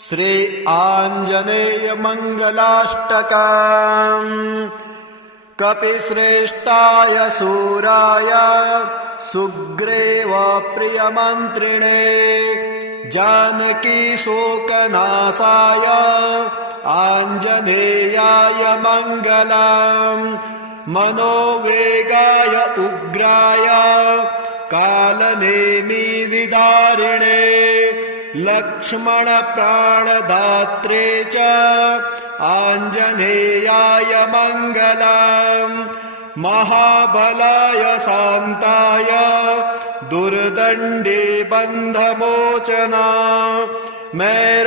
श्री आञ्जनेय मङ्गलाष्टकम्। कपिश्रेष्ठाय सूराय सुग्रीव प्रियमन्त्रिणे जानकी शोकनाशाय आञ्जनेयाय मङ्गलम्। मनोवेगाय उग्राय कालनेमि विदारिणे लक्ष्मण प्राणदात्रे च आञ्जनेयाय मङ्गलम्। महाबलाय शान्ताय दुर्दण्डे बन्धमोचना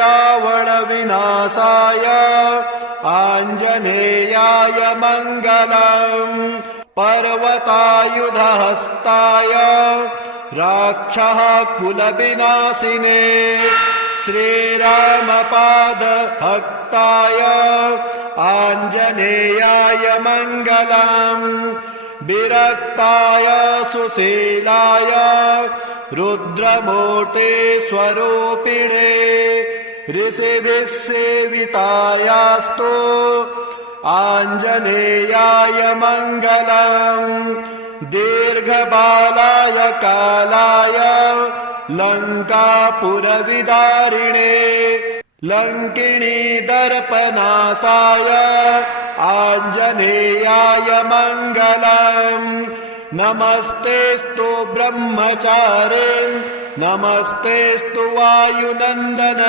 रावणविनाशाय आञ्जनेयाय मङ्गलम्। पर्वतायुधहस्ताय राक्षः कुलविनाशिने श्रीरामपादभक्ताय आञ्जनेयाय मङ्गलम्। विरक्ताय सुशीलाय रुद्रमूर्ते स्वरूपिणे ऋषिभिः सेवितायास्तु आञ्जनेयाय मङ्गलम्। दीर्घबालाय कालाय लङ्कापुरविदारिणे लङ्किणी दर्पनाशाय आञ्जनेयाय मङ्गलम्। नमस्तेस्तु ब्रह्मचारिन् नमस्तेस्तु वायुनन्दन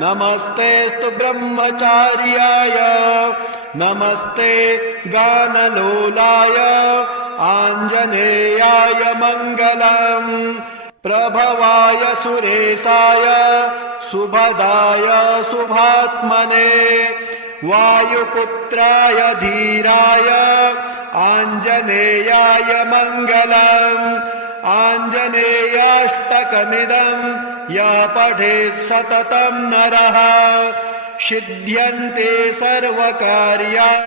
नमस्तेस्तु ब्रह्मचार्याय नमस्ते गानलोलाय आञ्जनेयाय मङ्गलम्। प्रभवाय सुरेशाय सुभदाय शुभात्मने वायुपुत्राय धीराय आञ्जनेयाय मङ्गलम्। आञ्जनेयाष्टकमिदं यः पठेत् सततं नरः सिद्ध्यन्ते सर्वकार्याणि